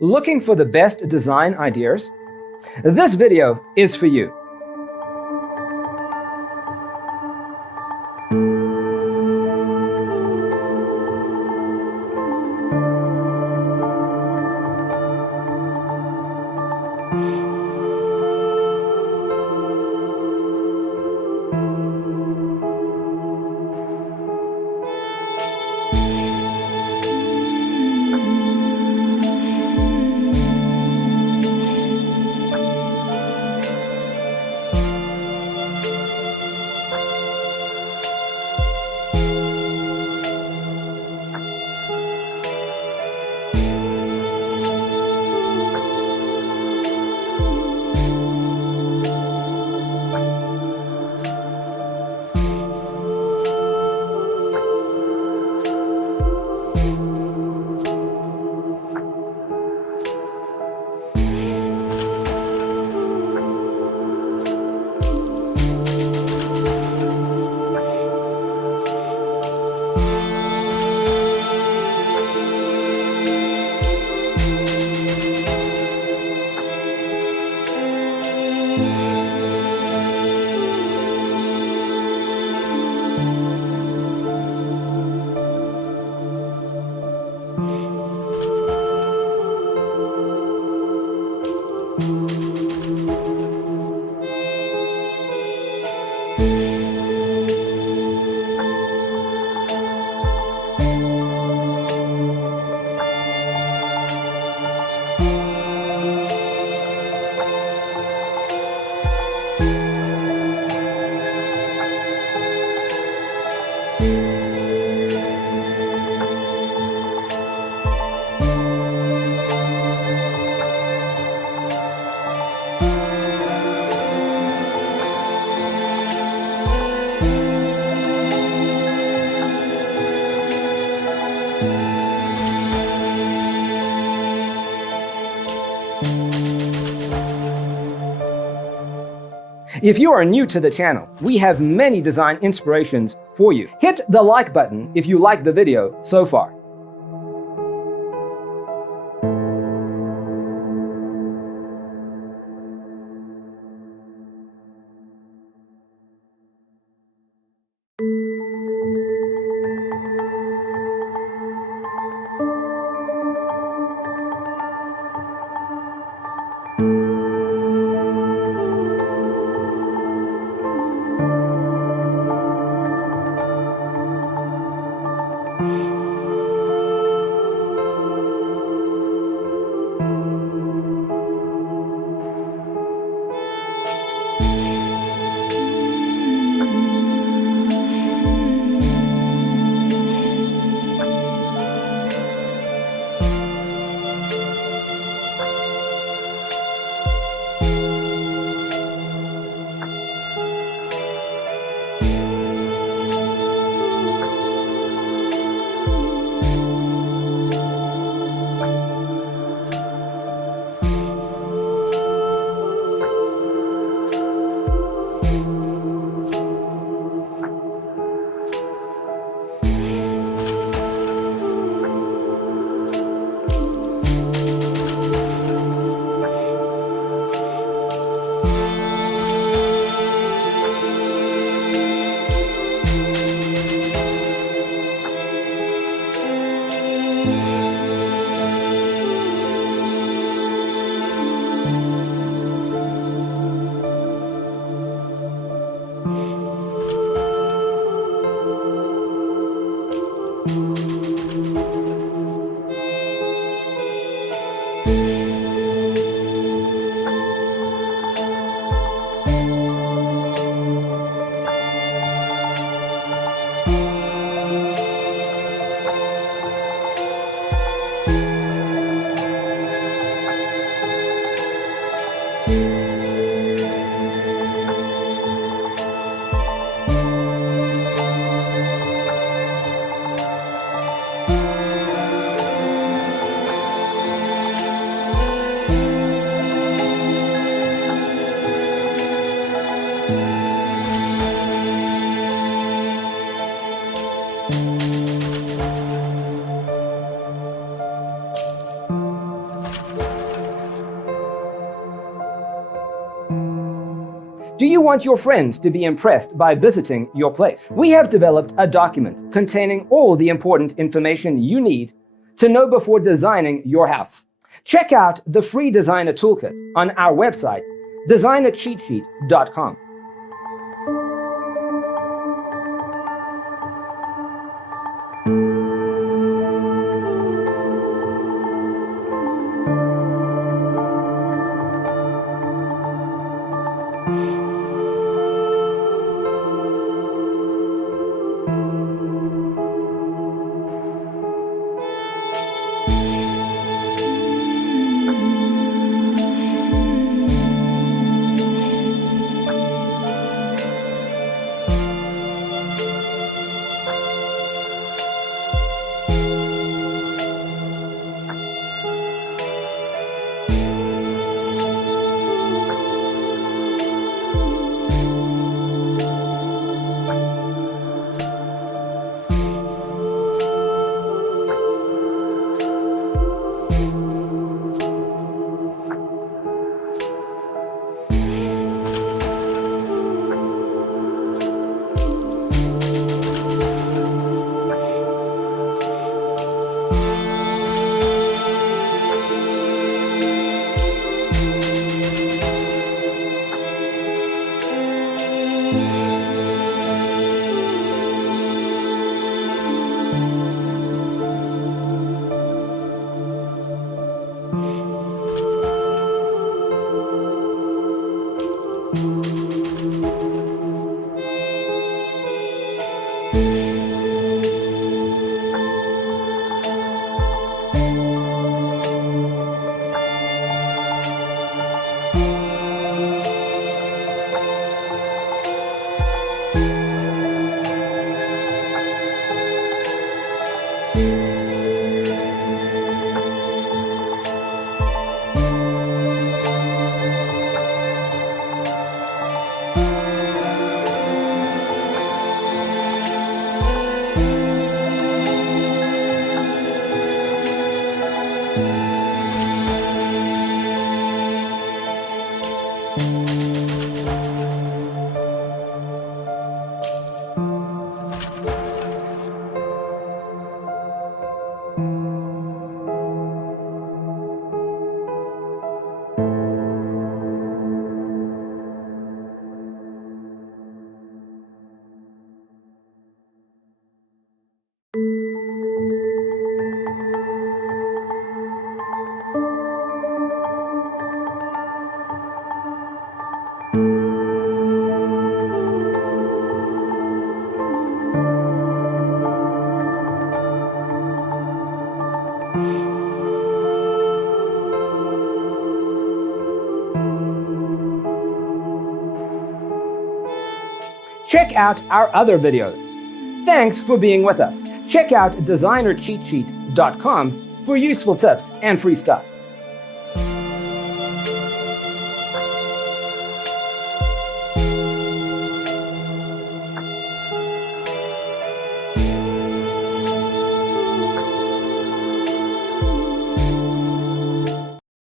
Looking for the best design ideas? This video is for you. If you are new to the channel, we have many design inspirations for you. Hit the like button if you like the video so far. Do you want your friends to be impressed by visiting your place? We have developed a document containing all the important information you need to know before designing your house. Check out the free designer toolkit on our website, designercheatsheet.com. Check out our other videos. Thanks for being with us. Check out designercheatsheet.com for useful tips and free stuff.